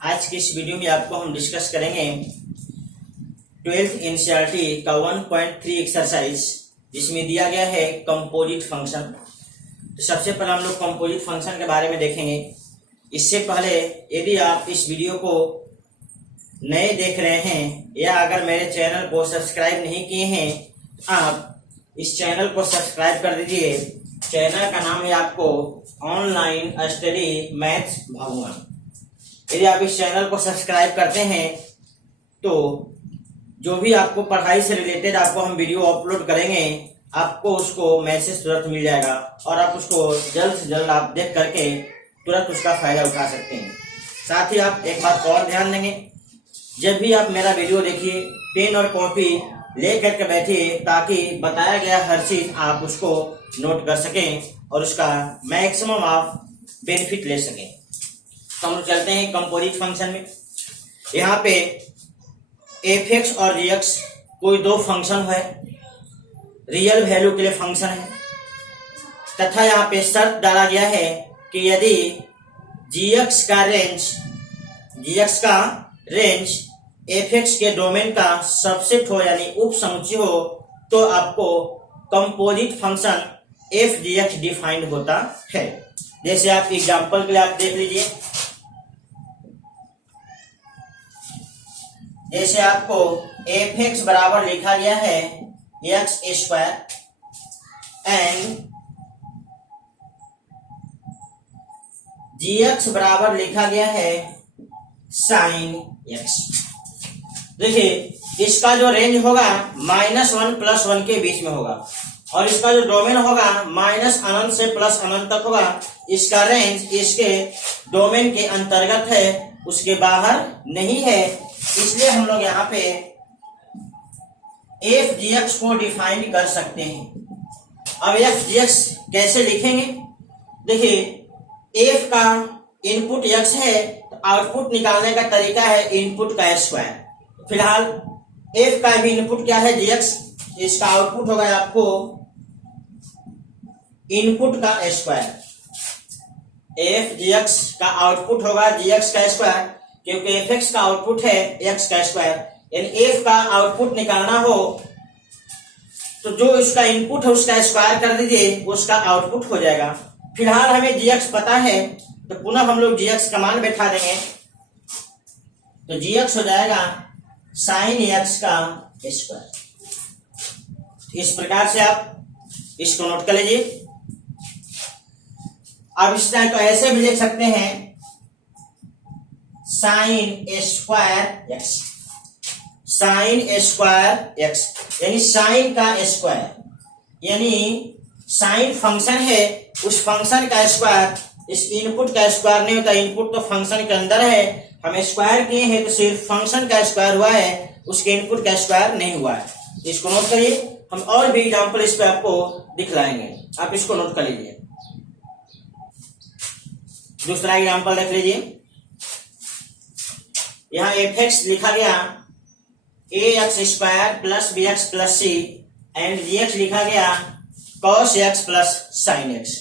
आज की इस वीडियो में आपको हम डिस्कस करेंगे 12th एनसीईआरटी का 1.3 एक्सरसाइज, जिसमें दिया गया है कंपोजिट फंक्शन। तो सबसे पहले हम लोग कंपोजिट फंक्शन के बारे में देखेंगे। इससे पहले यदि आप इस वीडियो को नए देख रहे हैं या अगर मेरे चैनल को सब्सक्राइब नहीं किए हैं, आप इस चैनल को सब्सक्राइब कर दीजिए। चैनल का नाम है आपको ऑनलाइन स्टडी मैथ्स भगवान। यदि आप इस चैनल को सब्सक्राइब करते हैं तो जो भी आपको पढ़ाई से रिलेटेड आपको हम वीडियो अपलोड करेंगे, आपको उसको मैसेज तुरंत मिल जाएगा और आप उसको जल्द से जल्द आप देख करके तुरंत उसका फायदा उठा सकते हैं। साथ ही आप एक बात और ध्यान देंगे, जब भी आप मेरा वीडियो देखिए पेन और कॉपी ले करके बैठिए, ताकि बताया गया हर चीज आप उसको नोट कर सकें और उसका मैक्सिमम आप बेनिफिट ले सकें। तो हम लोग चलते हैं कंपोजिट फंक्शन में। यहाँ पे एफ एक्स और जी एक्स कोई दो फंक्शन है, रियल वैल्यू के लिए फंक्शन है, तथा यहाँ पे शर्त डाला गया है कि यदि जी एक्स का रेंज एफ एक्स के डोमेन का सबसेट हो यानी उप समुच्चय हो, तो आपको composite function F g x defined होता है। जैसे आप एग्जांपल के लिए आप देख लीजिए, जैसे आपको एफ एक्स बराबर लिखा गया है x square and ji x बराबर लिखा गया है साइन एक्स। देखिए इसका जो रेंज होगा -1 + 1 के बीच में होगा और इसका जो डोमेन होगा -अनंत से +अनंत तक होगा। इसका रेंज इसके डोमेन के अंतर्गत है, उसके बाहर नहीं है। इसलिए हम लोग यहाँ पे एफ जी एक्स को डिफाइन कर सकते हैं। अब एफ जी एक्स कैसे लिखेंगे? देखिए एफ का इनपुट एक्स है तो आउटपुट निकालने का तरीका है इनपुट का स्क्वायर। फिलहाल एफ का भी इनपुट क्या है? जी एक्स। इसका आउटपुट होगा आपको इनपुट का स्क्वायर। एफ जी एक्स का आउटपुट होगा जी एक्स का स्क्वायर, क्योंकि एफ एक्स का आउटपुट है एक्स का स्क्वायर। यानी एफ का आउटपुट निकालना हो तो जो इसका इनपुट है उसका स्क्वायर कर दीजिए, उसका आउटपुट हो जाएगा। फिलहाल हमें जी एक्स पता है तो पुनः हम लोग जी एक्स का मान बैठा देंगे, तो जी एक्स हो जाएगा साइन एक्स का स्क्वायर। इस प्रकार से आप इसको नोट कर लीजिए। अब इस टाइम तो ऐसे भी लिख सकते हैं sine square x, sine square x यानी साइन का स्क्वायर, यानी साइन फंक्शन है उस फंक्शन का स्क्वायर। इस इनपुट का स्क्वायर नहीं होता, इनपुट तो फंक्शन के अंदर है, हम स्क्वायर किए हैं तो सिर्फ फंक्शन का स्क्वायर हुआ है, उसके इनपुट का स्क्वायर नहीं हुआ है। इसको नोट करिए, हम और भी एग्जांपल इस पे आपको दिखलाएंगे, आप इसको नोट कर लीजिए। दूसरा एग्जांपल देख लीजिए, यहाँ एफ एक्स लिखा गया A X square plus B X plus C and ji X लिखा गया cos X plus sine X.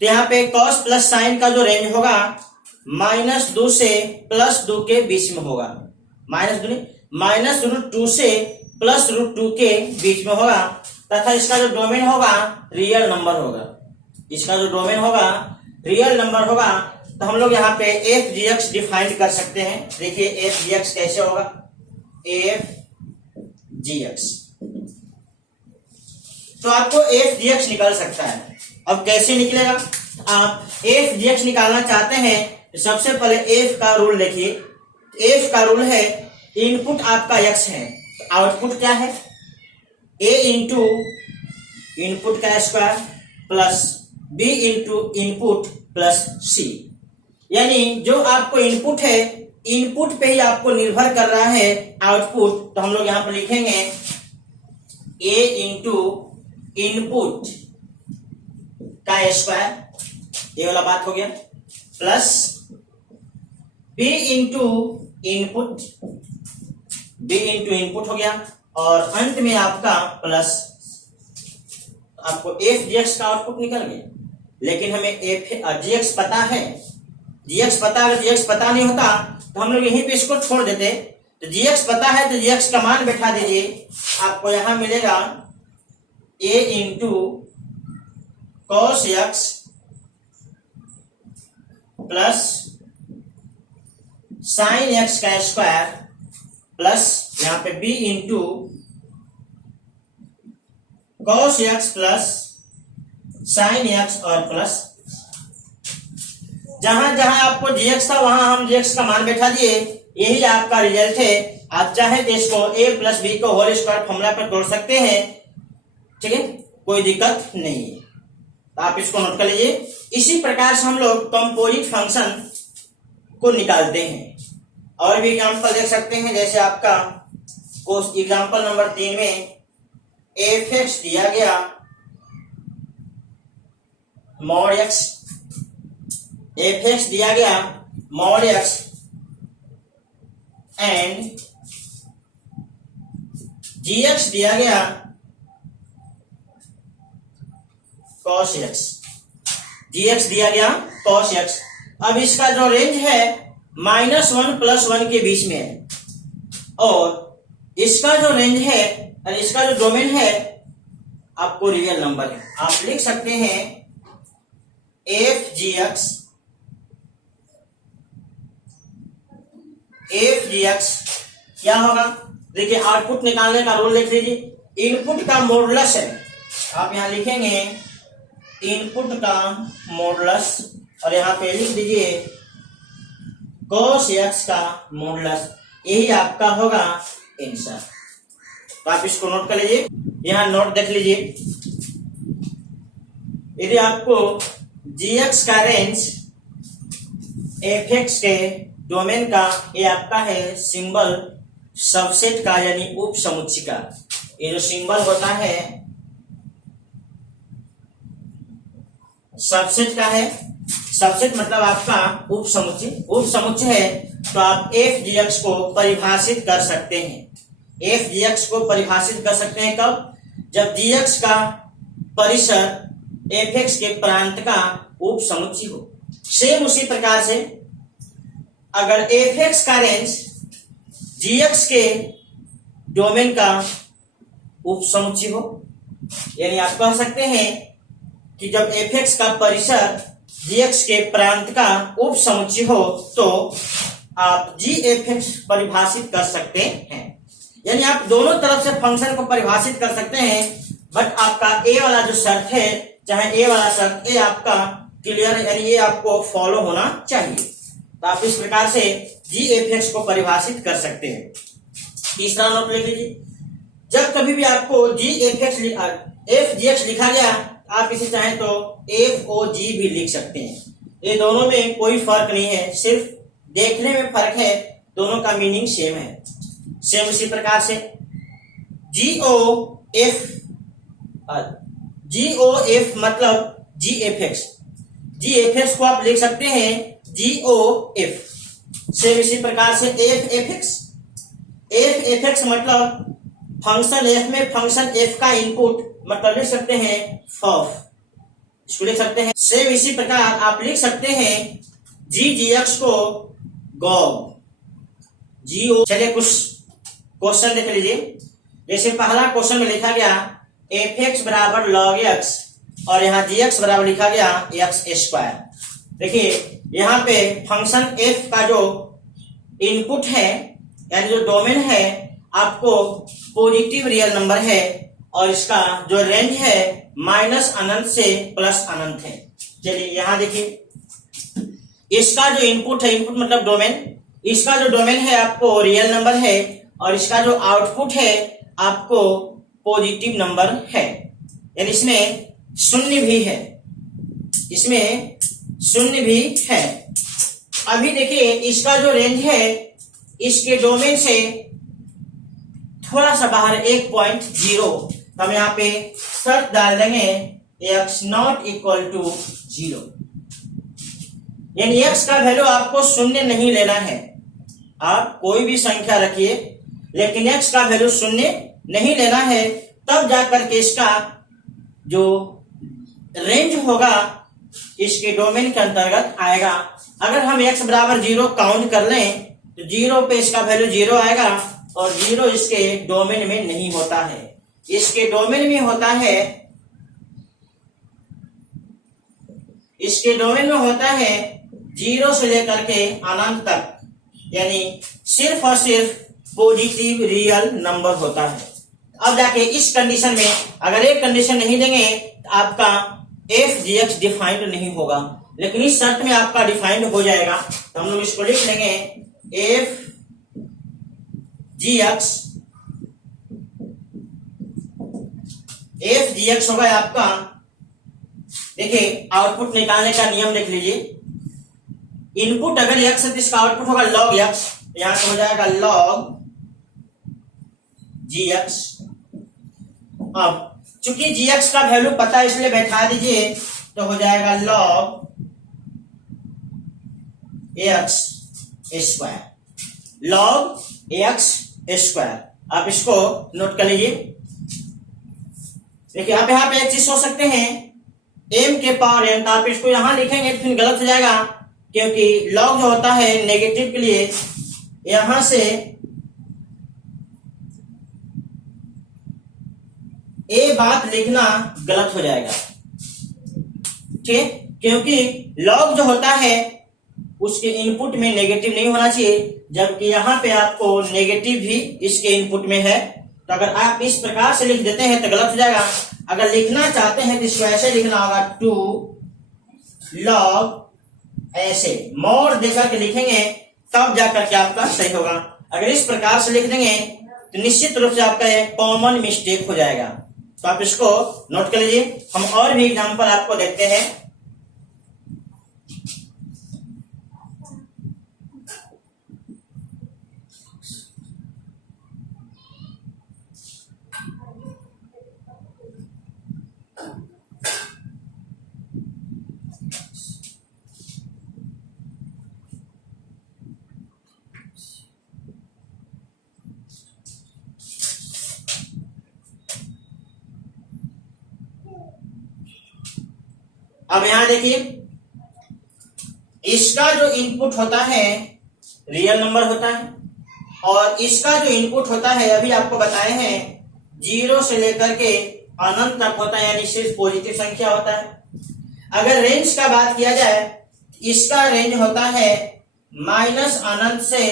तो यहाँ पे कॉस प्लस साइन का जो रेंज होगा -2 से +2 के बीच में होगा, -√2 से +√2 के बीच में होगा, तथा इसका जो डोमेन होगा रियल नंबर होगा। इसका जो डोमेन होगा रियल नंबर होगा। तो हम लोग यहाँ पे एफ जी एक्स डिफाइन कर सकते हैं। देखिए एफ जी एक्स कैसे होगा, एफ जी एक्स, तो आपको एफ जी एक्स निकल सकता है। अब कैसे निकलेगा? आप एफ जी एक्स निकालना चाहते हैं तो सबसे पहले एफ का रूल देखिए। एफ का रूल है इनपुट आपका एक्स है तो आउटपुट क्या है? ए इंटू इनपुट का square plus B into input plus C. यानी जो आपको इनपुट है, इनपुट पे ही आपको निर्भर कर रहा है आउटपुट। तो हम लोग यहां पर लिखेंगे ए इंटू इनपुट का स्क्वायर, ये वाला बात हो गया, plus B into input, b into input हो गया, और अंत में आपका प्लस, आपको एफ जी एक्स का आउटपुट निकल गया। लेकिन हमें एफ जी एक्स पता है gx पता, अगर gx पता नहीं होता तो हम लोग यहीं पे इसको छोड़ देते। तो gx पता है तो gx का मान बैठा दीजिए, आपको यहां मिलेगा a into cos x plus sine x का स्क्वायर प्लस यहां पे b into cos x plus sine x और प्लस, जहां जहां आपको gx था वहां हम gx का मान बैठा दिए, यही आपका रिजल्ट है। आप चाहे तो इसको a प्लस बी को होल स्क्वायर फॉर्मूला पर तोड़ सकते हैं, ठीक है, कोई दिक्कत नहीं है। तो आप इसको नोट कर लीजिए। इसी प्रकार से हम लोग कंपोजिट फंक्शन को निकालते हैं। और भी एग्जांपल देख सकते हैं, जैसे आपका एग्जांपल नंबर 3 में f(x) दिया गया mod x, f(x) दिया गया mod x एंड gx दिया गया cos x, gx दिया गया cos x। अब इसका जो रेंज है -1 + 1 के बीच में है, और इसका जो रेंज है और इसका जो डोमेन है आपको रियल नंबर है। आप लिख सकते हैं f g x क्या होगा, देखिए आउटपुट निकालने का रूल लिख लीजिए, इनपुट का मॉडुलस है, आप यहां लिखेंगे इनपुट का मॉडुलस और यहां पे लिख दीजिए cos x का मॉडुलस, यही आपका होगा आंसर। तो आप इसको नोट कर लीजिए, यहां नोट देख लीजिए। यदि आपको gx का रेंज f(x) के डोमेन का, ये आपका है सिंबल सबसेट का यानी उप समुच्चय का, ये जो सिंबल होता है सबसेट का है, सबसेट मतलब आपका उप समुच्चय है। तो आप f(g(x) को परिभाषित कर सकते हैं। f(g(x) को परिभाषित कर सकते हैं कब, जब gx का परिसर f(x) के प्रांत का उप समुच्चय हो। सेम उसी प्रकार से अगर f(x) का रेंज gx के डोमेन का उप समुच्चय हो, यानी आप कह सकते हैं कि जब f(x) का परिसर gx के प्रांत का उप समुच्चय हो तो आप gf(x) परिभाषित कर सकते हैं। यानी आप दोनों तरफ से फंक्शन को परिभाषित कर सकते हैं, बट आपका a वाला जो शर्त है, चाहे a वाला शर्त ए आपका क्लियर, यानी ये आपको फॉलो होना चाहिए। तो आप इस प्रकार से gf(x) को परिभाषित कर सकते हैं। तीसरा नोट लिख लीजिए, जब कभी भी आपको f(g(x) लिखा गया, आप इसे चाहें तो f(o(g) भी लिख सकते हैं। ये दोनों में कोई फर्क नहीं है, सिर्फ देखने में फर्क है, दोनों का मीनिंग सेम है। सेम इसी प्रकार से GOF मतलब gf(x) को आप लिख सकते हैं GOF। सेम इसी प्रकार से f(x) मतलब फंक्शन f में फंक्शन f का इनपुट, मतलब लिख सकते हैं f, इसको लिख सकते हैं। सेम इसी प्रकार आप लिख सकते हैं gx को gog। चलिए कुछ क्वेश्चन देख लीजिए। जैसे पहला क्वेश्चन में लिखा गया f(x) बराबर log x और यहाँ gx बराबर लिखा गया x²। देखिए यहाँ पे फंक्शन f का जो इनपुट है यानी जो डोमेन है आपको पॉजिटिव रियल नंबर है, और इसका जो रेंज है -अनंत से +अनंत है। चलिए यहाँ देखिए, इसका जो इनपुट है, इनपुट मतलब डोमेन, इसका जो डोमेन है आपको रियल नंबर है, और इसका जो आउटपुट है आपको पॉजिटिव नंबर है, यानी इसमें शून्य भी है, इसमें शून्य भी है। अभी देखिए इसका जो रेंज है इसके डोमेन से थोड़ा सा बाहर 1.0, हम यहाँ पे शर्त डाल देंगे x0 = 0, यानी x का वैल्यू आपको शून्य नहीं लेना है। आप कोई भी संख्या रखिए लेकिन x का वैल्यू शून्य नहीं लेना है, तब जाकर के इसका जो रेंज होगा इसके डोमेन के अंतर्गत आएगा। अगर हम x बराबर 0 काउंट कर लें तो 0 पे इसका वैल्यू 0 आएगा और 0 इसके डोमेन में नहीं होता है। इसके डोमेन में होता है, इसके डोमेन में होता है 0 से लेकर के अनंत तक, यानी सिर्फ और सिर्फ पॉजिटिव रियल नंबर होता है। अब जाके इस कंडीशन में अगर एक कंडीशन नहीं देंगे तो आपका एफ जी एक्स डिफाइंड नहीं होगा, लेकिन इस शर्त में आपका डिफाइंड हो जाएगा। तो हम लोग इसको लिख लेंगे F g x, F g x होगा आपका, देखिए आउटपुट निकालने का नियम देख लीजिए। इनपुट अगर एक्स है तो इसका आउटपुट होगा लॉग एक्स, यहां से हो जाएगा लॉग जी एक्स। अब चूंकि जी एक्स का वैल्यू पता है इसलिए बैठा दीजिए, तो हो जाएगा log x square, log x square. आप इसको नोट कर लीजिए। देखिए आप यहां पे एक चीज सोच सकते हैं m के पावर n, तो आप इसको यहां लिखेंगे तो फिर गलत हो जाएगा, क्योंकि लॉग जो होता है नेगेटिव के लिए यहां से ए बात लिखना गलत हो जाएगा, ठीक, क्योंकि लॉग जो होता है उसके इनपुट में नेगेटिव नहीं होना चाहिए, जबकि यहां पे आपको नेगेटिव भी इसके इनपुट में है। तो अगर आप इस प्रकार से लिख देते हैं तो गलत हो जाएगा। अगर लिखना चाहते हैं तो इसको ऐसे लिखना होगा, टू लॉग, ऐसे मोड़ देकर के लिखेंगे तब जाकर के आपका सही होगा। अगर इस प्रकार से लिख देंगे तो निश्चित रूप से आपका एक कॉमन मिस्टेक हो जाएगा। तो आप इसको नोट कर लीजिए। हम और भी एग्जांपल आपको देखते हैं। अब यहां देखिए, इसका जो इनपुट होता है रियल नंबर होता है और इसका जो इनपुट होता है अभी आपको बताए हैं 0 से लेकर के अनंत तक होता है, यानी सिर्फ पॉजिटिव संख्या होता है। अगर रेंज का बात किया जाए, इसका रेंज होता है माइनस अनंत से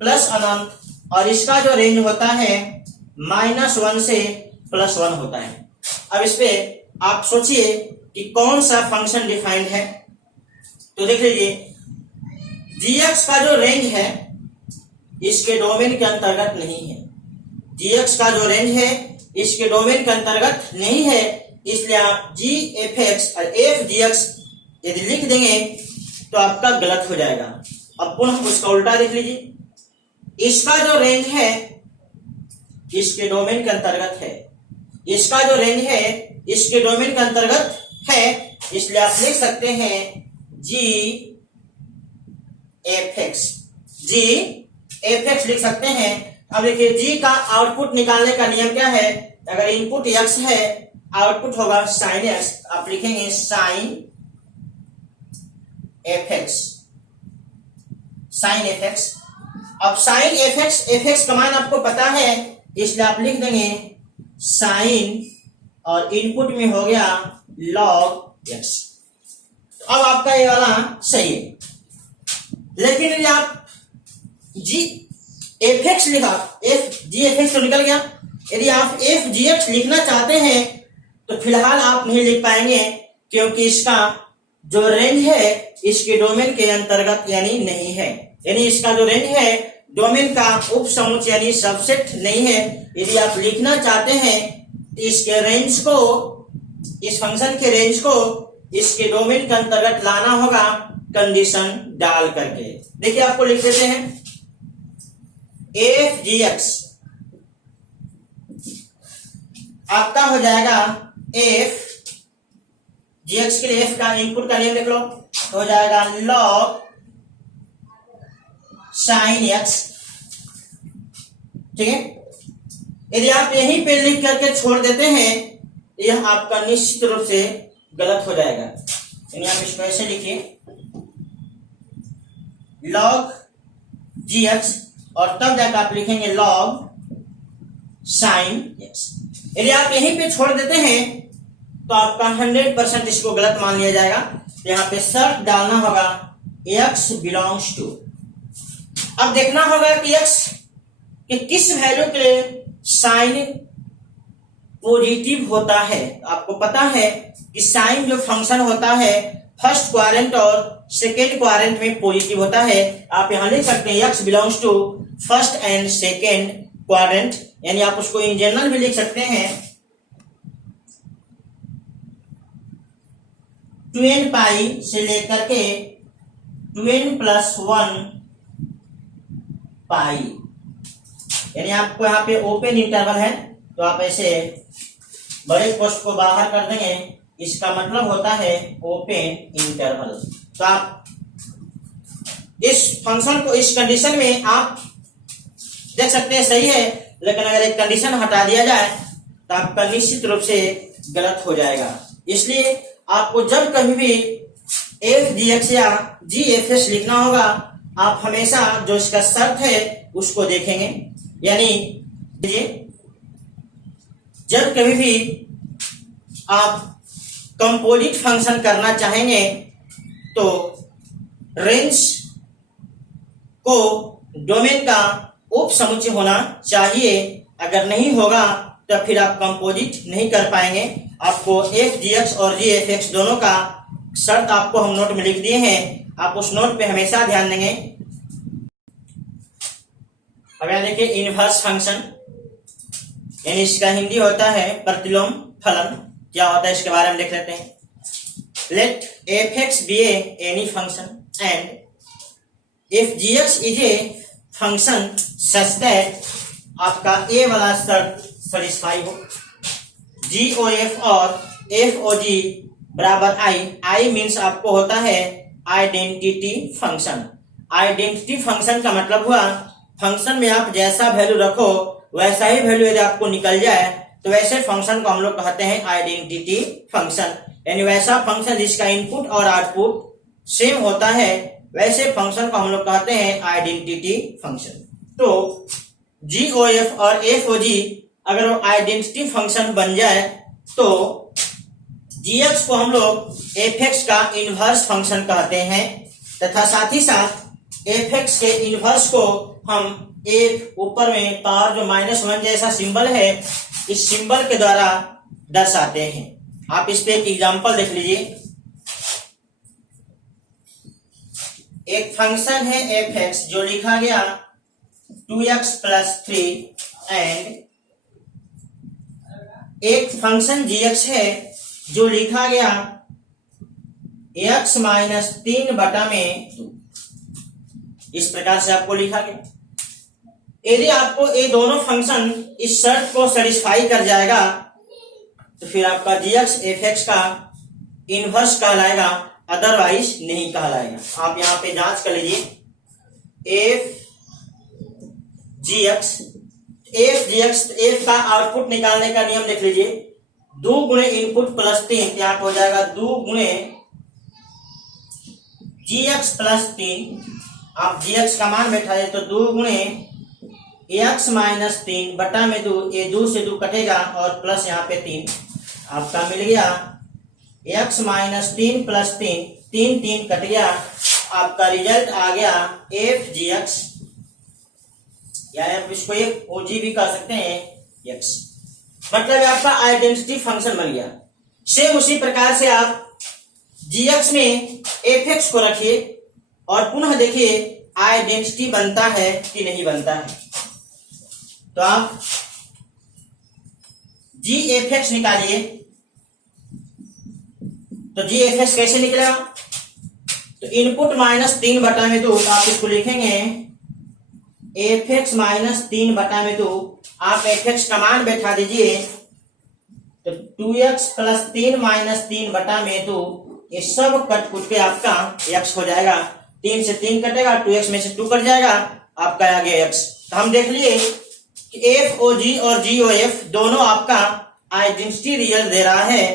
प्लस अनंत और इसका जो रेंज होता है -1 से +1 होता है। अब इस पे आप सोचिए कि कौन सा फंक्शन डिफाइंड है। तो देख लीजिए, gx का जो रेंज है इसके डोमेन के अंतर्गत नहीं है, gx का जो रेंज है इसके डोमेन के अंतर्गत नहीं है, इसलिए आप g f x और f g x यदि लिख देंगे तो आपका गलत हो जाएगा। अब पुनः उसका उल्टा देख लीजिए, इसका जो रेंज है इसके डोमेन के अंतर्गत है, इसका जो रेंज है इसके डोमेन के अंतर्गत है, इसलिए आप लिख सकते हैं जी एफ एक्स लिख सकते हैं। अब देखिए जी का आउटपुट निकालने का नियम क्या है। अगर इनपुट एक्स है आउटपुट होगा साइन एक्स, आप लिखेंगे साइन एफ एक्स। अब साइन एफ एक्स का मान आपको पता है, इसलिए आप लिख देंगे साइन और इनपुट में हो गया लॉग एक्स। अब आपका ये वाला सही है। लेकिन यदि आप जी एफ एक्स लिखा, एफ जी एफ एक्स तो निकल गया, यदि आप एफ जी एक्स लिखना चाहते हैं तो फिलहाल आप नहीं लिख पाएंगे, क्योंकि इसका जो रेंज है इसके डोमेन के अंतर्गत यानी नहीं है, यानी इसका जो रेंज है डोमेन का उप समुच्चय यानी सबसेट नहीं है। यदि आप लिखना चाहते हैं तो इसके रेंज को, इस फंक्शन के रेंज को इसके डोमेन के अंतर्गत लाना होगा कंडीशन डाल करके। देखिए आपको लिख देते हैं एफ जी एक्स आपका हो जाएगा एफ जी एक्स के लिए एफ का इनपुट का नियम लिख लो, तो हो जाएगा लॉग साइन एक्स, ठीक है। यदि आप यहीं पे लिख करके छोड़ देते हैं यह आपका निश्चित रूप से गलत हो जाएगा। यानी आप इसको ऐसे लिखिए log gx और तब जाकर आप लिखेंगे log sin x। यदि आप यहीं पे छोड़ देते हैं तो आपका 100% इसको गलत मान लिया जाएगा। तो यहाँ पे शर्त डालना होगा x बिलोंग्स टू। अब देखना होगा कि x के किस वैल्यू के लिए साइन पॉजिटिव होता है। आपको पता है कि साइन जो फंक्शन होता है फर्स्ट क्वाड्रेंट और सेकेंड क्वाड्रेंट में पॉजिटिव होता है। आप यहां लिख सकते हैं x belongs to first and second quadrant, यानी आप उसको इन जनरल भी लिख सकते हैं 2n पाई से लेकर के 2n प्लस 1 पाई, यानी आपको यहाँ पे ओपन इंटरवल है तो आप ऐसे बड़े कोष्ठ को बाहर कर देंगे, इसका मतलब होता है ओपन इंटरवल। तो आप इस फंक्शन को इस कंडीशन में आप देख सकते हैं सही है, लेकिन अगर एक कंडीशन हटा दिया जाए तो आपका निश्चित रूप से गलत हो जाएगा। इसलिए आपको जब कभी भी एफ डी एक्स या जी एफ एस लिखना होगा आप हमेशा जो इसका शर्त है उसको देखेंगे। यानी जब कभी भी आप कंपोजिट फंक्शन करना चाहेंगे तो रेंज को डोमेन का उप समुच्चय होना चाहिए। अगर नहीं होगा तो फिर आप कंपोजिट नहीं कर पाएंगे। आपको एफ डी एक्स और जी एफ एक्स दोनों का शर्त आपको हम नोट में लिख दिए हैं, आप उस नोट पे हमेशा ध्यान देंगे। अब यहाँ देखिए इनवर्स फंक्शन, यानी इसका हिंदी होता है प्रतिलोम फलन। क्या होता है इसके बारे में देख लेते हैं। Let f x be any function and if g x is a function such that आपका ए वाला शर्त सेटिस्फाई हो। जी ओ एफ और एफ ओ जी बराबर आई। आई मीन्स आपको होता है आइडेंटिटी फंक्शन। आइडेंटिटी फंक्शन का मतलब हुआ फंक्शन में आप जैसा वैल्यू रखो वैसा ही वैल्यू यदि आपको निकल जाए तो वैसे फंक्शन को हम लोग कहते हैं आइडेंटिटी फंक्शन। यानी वैसा फंक्शन जिसका इनपुट और आउटपुट सेम होता है वैसे फंक्शन को हम लोग कहते हैं आइडेंटिटी फंक्शन। तो जी ओ एफ और एफ ओ जी अगर वो आइडेंटिटी फंक्शन बन जाए तो जी एक्स को हम लोग एफ एक्स का इनवर्स फंक्शन कहते हैं, तथा साथ ही साथ एफ एक्स के इनवर्स को हम एक ऊपर में पावर जो -1 जैसा सिंबल है इस सिंबल के द्वारा दर्शाते हैं। आप इस पे एक एग्जांपल देख लीजिए। एक फंक्शन है एफ एक्स जो लिखा गया 2x + 3 एंड एक फंक्शन जी एक्स है जो लिखा गया x - 3 बटा में 2। इस प्रकार से आपको लिखा गया। यदि आपको ये दोनों फंक्शन इस शर्त को सेटिस्फाई कर जाएगा तो फिर आपका जी एक्स एफ एक्स का इनवर्स कहलाएगा, अदरवाइज नहीं कहलाएगा। आप यहाँ पे जांच कर लीजिए एफ जी एक्स एफ का आउटपुट निकालने का नियम देख लीजिए। 2 गुणे इनपुट प्लस 3 यहाँ हो जाएगा 2 गुणे जी एक्स प्लस 3। आप जी एक्स का मान बैठा दे तो 2 गुणे x - 3 बटा में 2, ये 2 से 2 कटेगा और प्लस यहाँ पे 3 आपका मिल गया x - 3 प्लस 3, 3 कट गया। आपका रिजल्ट आ गया एफ जी एक्स, यानी आप इसको एक ओजी भी कह सकते हैं x, मतलब आपका आइडेंटिटी फंक्शन बन गया। सेम उसी प्रकार से आप जी एक्स में एफ एक्स को रखिए और पुनः देखिए आइडेंटिटी बनता है कि नहीं बनता है। तो आप जी एफ एक्स निकालिए तो जी एफ एक्स कैसे निकलेगा। तो इनपुट -3 बटा में 2 तो आप इसको लिखेंगे एफ एक्स -3 बटा में 2। आप एफ एक्स का मान बैठा दीजिए तो 2x + 3 - 3 बटा में 2, ये सब कट कुट के आपका x हो जाएगा। 3 से 3 कटेगा, 2x में से 2 कट जाएगा, आपका आ गया x। तो हम देख लिए कि एफ ओ जी और जी ओ एफ दोनों आपका आइडेंटिटी रिजल्ट दे रहा है।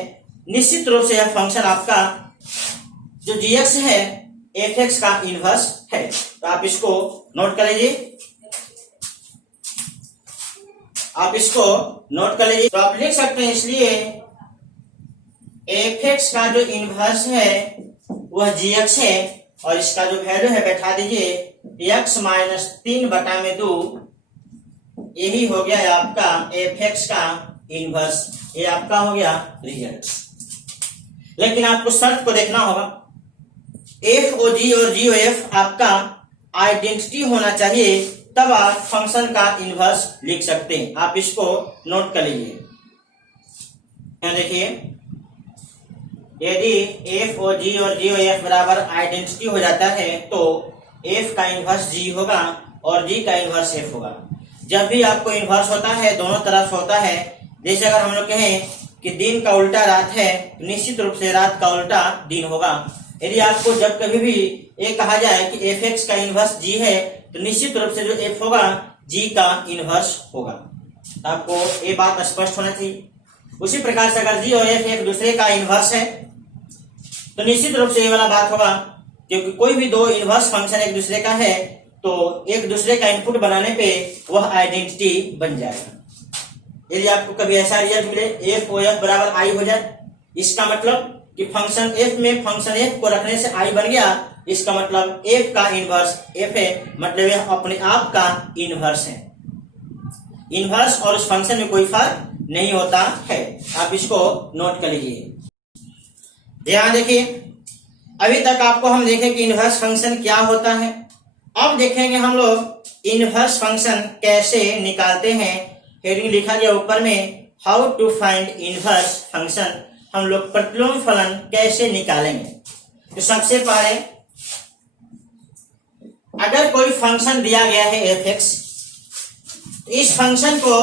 निश्चित रूप से यह फंक्शन आपका जो जी एक्स है एफ एक्स का इनवर्स है। तो आप इसको नोट कर लीजिए, आप इसको नोट कर लीजिए। तो आप लिख सकते हैं इसलिए एफ एक्स का जो इनवर्स है वह जी एक्स है, और इसका जो वैल्यू है बैठा दीजिए एक्स माइनस 3/2, यही हो गया आपका एफ एक्स का इनवर्स, ये आपका हो गया रिजल्ट। लेकिन आपको शर्त को देखना होगा, एफ ओ जी और जी ओ एफ आपका आइडेंटिटी होना चाहिए, तब आप फंक्शन का इनवर्स लिख सकते हैं। आप इसको नोट कर लीजिए। यहाँ देखिए, यदि एफ ओ जी और जी ओ एफ बराबर आइडेंटिटी हो जाता है तो एफ का इनवर्स जी होगा और जी का इनवर्स एफ होगा। जब भी आपको इनवर्स होता है दोनों तरफ होता है, जैसे अगर हम लोग कहें कि दिन का उल्टा रात है, निश्चित रूप से रात का उल्टा दिन होगा। यदि आपको जब कभी भी ये कहा जाए कि एफ एक्स का इनवर्स जी है, तो निश्चित रूप से जो एफ होगा जी का इनवर्स होगा। आपको ये बात स्पष्ट होना चाहिए। उसी प्रकार से अगर जी और एफ एक दूसरे का इनवर्स है तो निश्चित रूप से ये वाला बात होगा, क्योंकि कोई भी दो इनवर्स फंक्शन एक दूसरे का है तो एक दूसरे का इनपुट बनाने पे वह आइडेंटिटी बन जाएगा। यदि आपको कभी ऐसा रिजल्ट मिले एफ ओ एफ बराबर आई हो जाए, इसका मतलब कि फंक्शन एफ में फंक्शन एफ को रखने से आई बन गया, इसका मतलब एफ का इनवर्स एफ है, मतलब यह अपने आप का इनवर्स है। इनवर्स और उस फंक्शन में कोई फर्क नहीं होता है। आप इसको नोट कर लीजिए। ध्यान देखिए, अभी तक आपको हम देखें कि इनवर्स फंक्शन क्या होता है। अब देखेंगे हम लोग इनवर्स फंक्शन कैसे निकालते हैं। हेडिंग लिखा गया ऊपर में, how to find inverse function. हम लोग प्रतिलोम फलन कैसे निकालेंगे। तो सबसे पहले अगर कोई फंक्शन दिया गया है एफ एक्स, इस फंक्शन को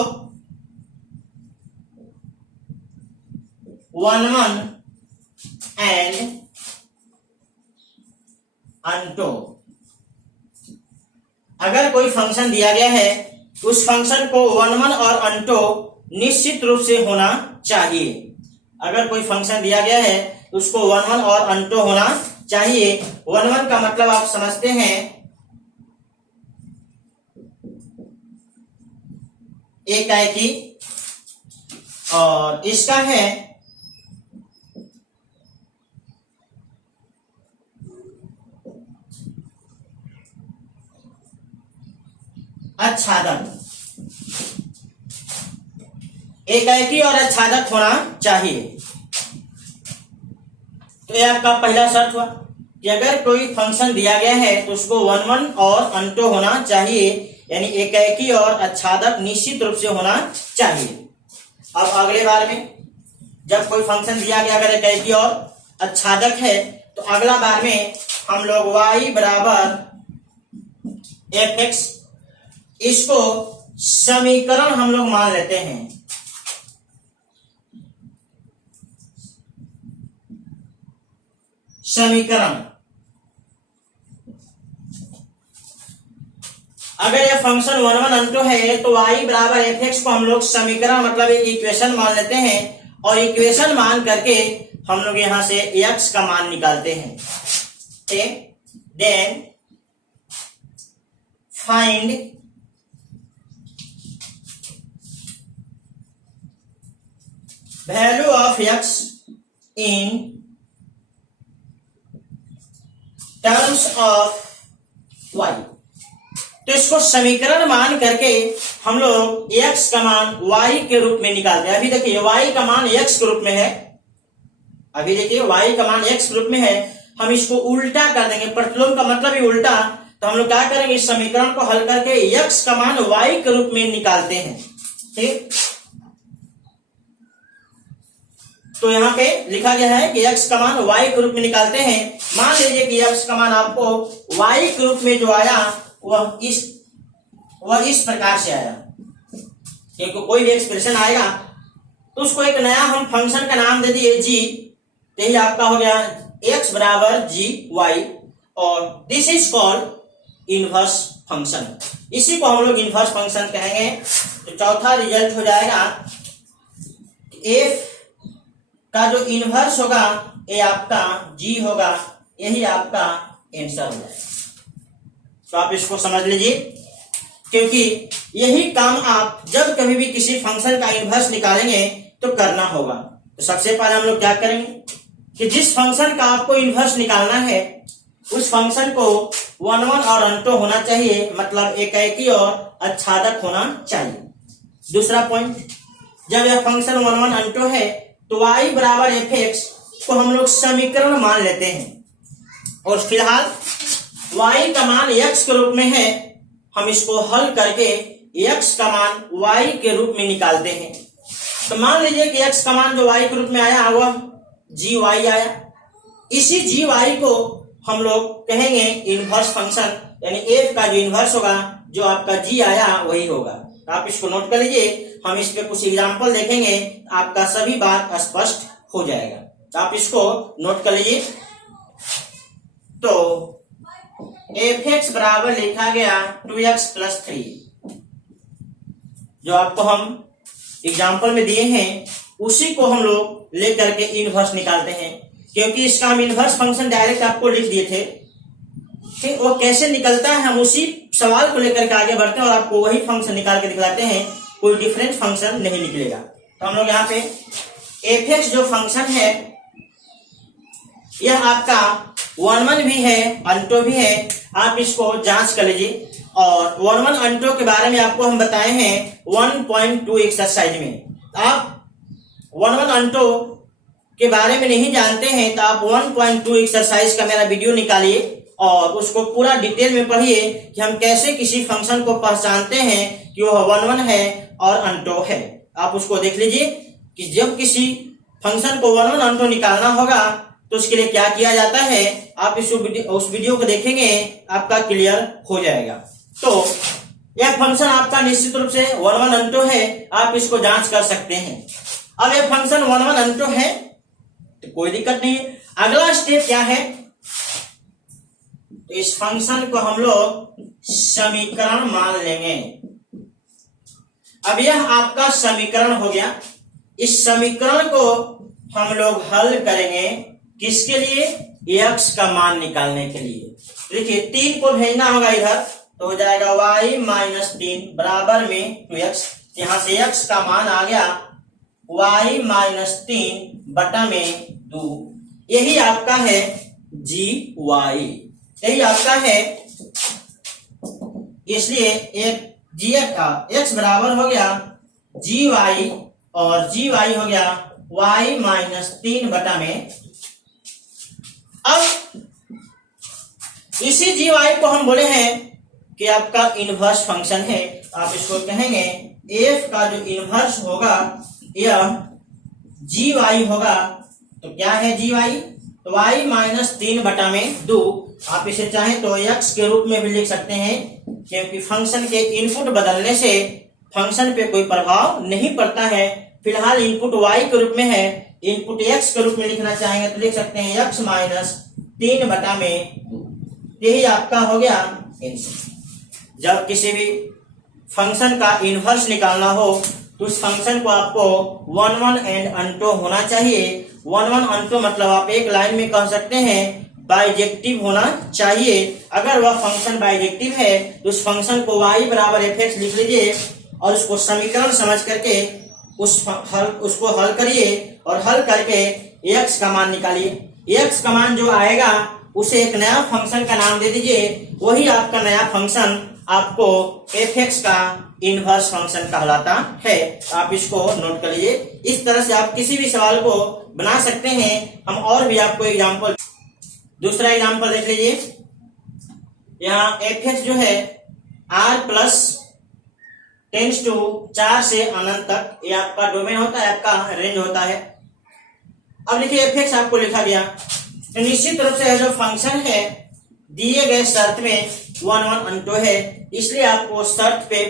1 1 एंड अनटो, अगर कोई फंक्शन दिया गया है उस फंक्शन को 1 1 और अनटो निश्चित रूप से होना चाहिए। अगर कोई फंक्शन दिया गया है तो उसको 1 1 और अनटो होना चाहिए। 1 1 का मतलब आप समझते हैं एकाएकी, और इसका है आच्छादक। एकाएकी और आच्छादक होना चाहिए। तो यह आपका पहला शर्त हुआ कि अगर कोई फंक्शन दिया गया है तो उसको 1 1 और अनटो होना चाहिए, यानी एकाएकी और आच्छादक निश्चित रूप से होना चाहिए। अब अगले बार में जब कोई फंक्शन दिया गया अगर एकाएकी और आच्छादक है तो अगला बार में हम लोग y बराबर एफ एक्स, इसको समीकरण हम लोग मान लेते हैं। समीकरण, अगर यह फंक्शन 1 1 अनटो है तो y बराबर एफ एक्स को हम लोग समीकरण मतलब एक इक्वेशन मान लेते हैं, और इक्वेशन मान करके हम लोग यहां से x का मान निकालते हैं। Then find value of x in terms of y। तो इसको समीकरण मान करके हम लोग x का मान y के रूप में निकालते हैं। अभी देखिए y का मान x के रूप में है, अभी देखिए y का मान x के रूप में है, हम इसको उल्टा कर देंगे। प्रतिलोम का मतलब ही उल्टा, तो हम लोग क्या करेंगे, इस समीकरण को हल करके x का मान y के रूप में निकालते हैं। ठीक, तो यहाँ पे लिखा गया है कि x का मान y के रूप में निकालते हैं। मान लीजिए कि x का मान आपको y के रूप में जो आया वह इस प्रकार से आया, क्योंकि कोई भी एक्सप्रेशन आएगा तो उसको एक नया हम फंक्शन का नाम दे दिए g, तो यही आपका हो गया x बराबर जी वाई, और this is called inverse function. इसी को हम लोग इनवर्स फंक्शन कहेंगे। तो चौथा रिजल्ट हो जाएगा f का जो इनवर्स होगा ये आपका g होगा, यही आपका आंसर हो जाएगा। तो आप इसको समझ लीजिए, क्योंकि यही काम आप जब कभी भी किसी फंक्शन का इनवर्स निकालेंगे तो करना होगा। तो सबसे पहले हम लोग क्या करेंगे कि जिस फंक्शन का आपको इनवर्स निकालना है उस फंक्शन को 1 1 और अंटो होना चाहिए, मतलब एकाएकी और आच्छादक होना चाहिए। दूसरा पॉइंट, जब यह फंक्शन 1 1 अंटो है तो y बराबर fx को हम लोग समीकरण मान लेते हैं, और फिलहाल y का मान x के रूप में है, हम इसको हल करके x का मान y के रूप में निकालते हैं। तो मान लीजिए कि x का मान जो y के रूप में आया वह gy आया। इसी gy को हम लोग कहेंगे इनवर्स फंक्शन, यानी f का जो इनवर्स होगा जो आपका g आया वही होगा। तो आप इसको नोट कर लीजिए, हम इस पे कुछ एग्जांपल देखेंगे, आपका सभी बात स्पष्ट हो जाएगा। तो आप इसको नोट कर लीजिए। तो fx बराबर लिखा गया 2x + 3, जो आपको हम एग्जांपल में दिए हैं उसी को हम लोग लेकर के इनवर्स निकालते हैं, क्योंकि इसका हम इनवर्स फंक्शन डायरेक्ट आपको लिख दिए थे। ठीक, वो कैसे निकलता है हम उसी सवाल को लेकर के आगे बढ़ते हैं और आपको वही फंक्शन निकाल के दिखलाते हैं, कोई डिफरेंट फंक्शन नहीं निकलेगा। तो हम लोग यहाँ पे fx जो फंक्शन है यह आपका 1 1 भी है, अंटो भी है, आप इसको जांच कर लीजिए। और 1 1 अंटो के बारे में आपको हम बताए हैं 1.2 एक्सरसाइज में। आप 1 1 अंटो के बारे में नहीं जानते हैं तो आप 1.2 एक्सरसाइज का मेरा वीडियो निकालिए और उसको पूरा डिटेल में पढ़िए कि हम कैसे किसी फंक्शन को पहचानते हैं कि वह 1 1 है और अंटो है। आप उसको देख लीजिए कि जब किसी फंक्शन को 1 1 अंटो निकालना होगा तो उसके लिए क्या किया जाता है, आप उस वीडियो को देखेंगे, आपका क्लियर हो जाएगा। तो यह फंक्शन आपका निश्चित रूप से 1 1 अंटो है, आप इसको जांच कर सकते हैं। अब यह फंक्शन 1 1 अंटो है तो कोई दिक्कत नहीं है। अगला स्टेप क्या है, तो इस फंक्शन को हम लोग समीकरण मान लेंगे। अब यह आपका समीकरण हो गया। इस समीकरण को हम लोग हल करेंगे किसके लिए, x का मान निकालने के लिए। देखिए 3 को भेजना होगा इधर, तो हो जाएगा y - 3 बराबर में 2x। यहां से x का मान आ गया y - 3 बटा में 2। यही आपका है gy, यही आपका है। इसलिए एक x बराबर हो गया gy और gy हो गया y - 3 बटा में। अब इसी gy को हम बोले हैं कि आपका इनवर्स फंक्शन है। आप इसको कहेंगे f का जो इनवर्स होगा यह gy होगा। तो क्या है gy, तो y - 3 बटा में 2। आप इसे चाहें तो x के रूप में भी लिख सकते हैं, क्योंकि फंक्शन के इनपुट बदलने से फंक्शन पे कोई प्रभाव नहीं पड़ता है। फिलहाल इनपुट y के रूप में है, इनपुट x के रूप में लिखना चाहेंगे तो लिख सकते हैं x - 3 बटा में 2। यही आपका हो गया आंसर। जब किसी भी फंक्शन का इनवर्स निकालना हो तो उस फंक्शन को आपको 1 1 एंड अंटो होना चाहिए। 1 1 अंटो मतलब आप एक लाइन में कह सकते हैं बाइजेक्टिव होना चाहिए। अगर वह फंक्शन बाइजेक्टिव है तो उस फंक्शन को y बराबर fx लिख लीजिए और उसको समीकरण समझ करके उसको हल करिए और हल करके x का मान निकालिए। x का मान जो आएगा उसे एक नया फंक्शन का नाम दे दीजिए, वही आपका नया फंक्शन आपको fx का इनवर्स फंक्शन कहलाता है। आप इसको नोट कर लीजिए। इस तरह से आप किसी भी सवाल को बना सकते हैं। हम और भी आपको एग्जांपल, दूसरा एग्जांपल देख लीजिए। यहाँ fx जो है r प्लस टेंस टू 4 से अनंत तक, ये आपका डोमेन होता है, आपका रेंज होता है। अब देखिए fx आपको लिखा गया, तो निश्चित रूप से जो फंक्शन है दिए गए शर्त में 1 1 अंटो है, इसलिए आपको शर्त पे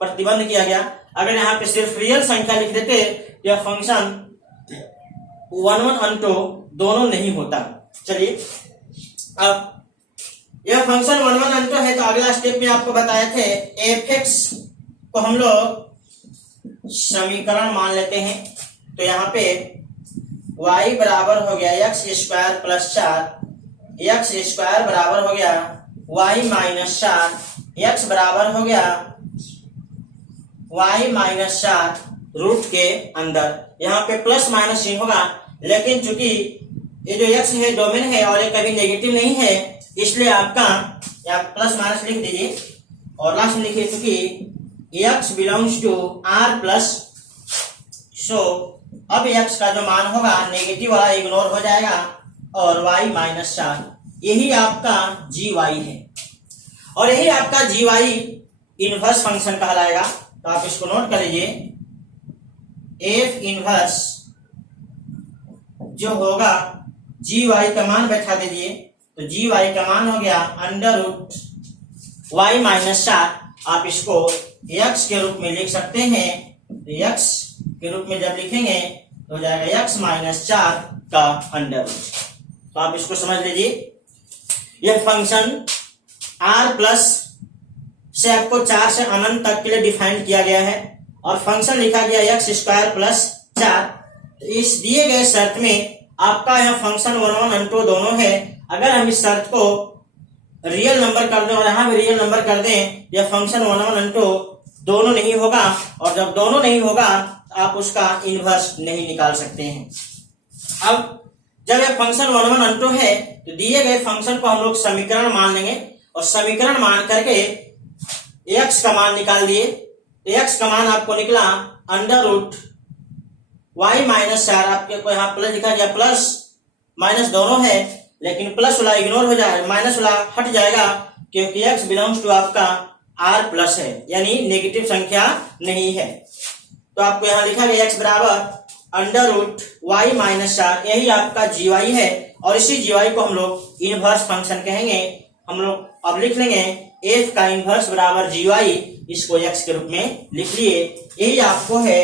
प्रतिबंध किया गया। अगर यहाँ पे सिर्फ रियल संख्या लिख देते यह फंक्शन 1 1 अंटो दोनों नहीं होता। चलिए अब यह फंक्शन 1 1 अंटो है, तो अगला स्टेप में आपको बताए थे fx को हम लोग समीकरण मान लेते हैं। तो यहाँ पे y बराबर हो गया x² + 4 एक्स स्क्वायर बराबर हो गया वाई माइनस 4, एक्स बराबर हो गया वाई माइनस 4 रूट के अंदर। यहाँ पे प्लस माइनस चिन्ह होगा, लेकिन चूंकि ये जो एक्स है डोमेन है और ये कभी नेगेटिव नहीं है, इसलिए आपका यहाँ प्लस माइनस लिख दीजिए और लास्ट में लिखिए चूंकि X belongs to R plus, so अब एक्स का जो मान होगा नेगेटिव वाला इग्नोर हो जाएगा और वाई माइनस 4, यही आपका जी वाई है और यही आपका जी वाई इनवर्स फंक्शन कहलाएगा। तो आप इसको नोट कर लीजिए, एफ इनवर्स जो होगा जी वाई का मान बैठा दीजिए, तो जी वाई का मान हो गया अंडर रूट वाई माइनस 4। आप इसको एक्स के रूप में लिख सकते हैं, तो एक्स के रूप में जब लिखेंगे तो हो जाएगा एक्स माइनस 4 का अंडर रूट। तो आप इसको समझ लीजिए, यह फंक्शन आर प्लस से आपको 4 से अनंत तक के लिए डिफाइन किया गया है और फंक्शन लिखा गया एक्स स्क्वायर प्लस 4। तो इस दिए गए शर्त में आपका यह फंक्शन 1 1 and 2 दोनों है। अगर हम इस शर्त को रियल नंबर कर दें और यहाँ भी रियल नंबर कर दें, यह फंक्शन 1 1 and 2 दोनों नहीं होगा और जब दोनों नहीं होगा तो आप उसका इनवर्स नहीं निकाल सकते हैं। अब जब यह फंक्शन 1 1 and 2 है तो दिए गए फंक्शन को हम लोग समीकरण मान लेंगे और समीकरण मान करके एक्स का मान निकाल दिए। एक्स का मान आपको निकला अंडर रूट वाई माइनस 4, आपके को यहाँ प्लस लिखा गया, प्लस माइनस दोनों है लेकिन प्लस वाला इग्नोर हो जाएगा, माइनस वाला हट जाएगा क्योंकि एक्स बिलोंग्स टू आपका आर प्लस है, यानी नेगेटिव संख्या नहीं है। तो आपको यहाँ लिखा गया एक्स बराबर अंडर रूट वाई माइनस 4, यही आपका जी वाई है और इसी जी वाई को हम लोग इनवर्स फंक्शन कहेंगे। हम लोग अब लिख लेंगे एफ का इनवर्स बराबर जी वाई, इसको एक्स के रूप में लिख लिए। यही आपको है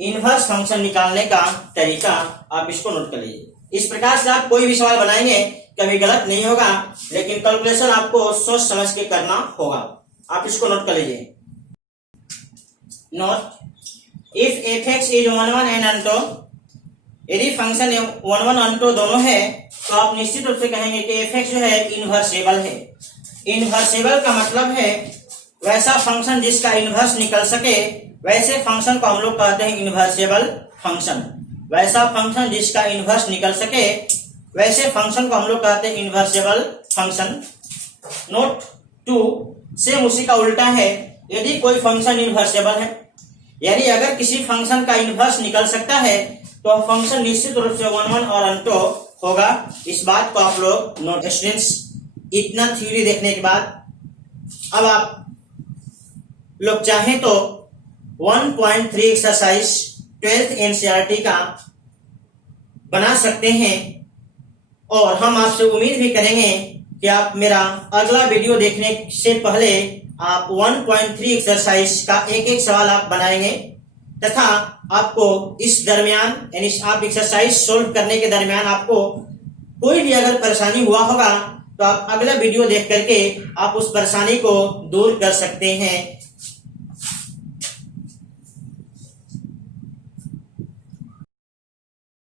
इनवर्स फंक्शन निकालने का तरीका, आप इसको नोट कर लीजिए। इस प्रकार से आप कोई भी सवाल बनाएंगे कभी गलत नहीं होगा, लेकिन कैलकुलेशन आपको सोच समझ के करना होगा। आप इसको नोट कर लीजिए। Note if F x is 1 1 and 2, यदि फंक्शन 1 1 and 2 दोनों है तो आप निश्चित रूप से कहेंगे कि एफ एक्स जो है इनवर्सेबल है। इनवर्सेबल का मतलब है वैसा फंक्शन जिसका इनवर्स निकल सके, वैसे फंक्शन को हम लोग कहते हैं इनवर्सेबल फंक्शन। वैसा फंक्शन जिसका इनवर्स निकल सके, वैसे फंक्शन को हम लोग कहते हैं इनवर्सेबल फंक्शन। नोट 2 सेम उसी का उल्टा है, यदि कोई फंक्शन इनवर्सेबल है, यानी अगर किसी फंक्शन का इनवर्स निकल सकता है तो फंक्शन निश्चित रूप से 1 1 और अंटो होगा। इस बात को आप लोग नोट। स्टूडेंट्स, इतना थ्योरी देखने के बाद अब आप लोग चाहें तो 1.3 एक्सरसाइज 12th एनसीईआरटी का बना सकते हैं और हम आपसे उम्मीद भी करेंगे कि आप मेरा अगला वीडियो देखने से पहले आप 1.3 एक्सरसाइज का एक एक सवाल आप बनाएंगे तथा आपको इस दरमियान यानी आप एक्सरसाइज सोल्व करने के दरमियान आपको कोई भी अगर परेशानी हुआ होगा तो आप अगला वीडियो देख करके आप उस परेशानी को दूर कर सकते हैं।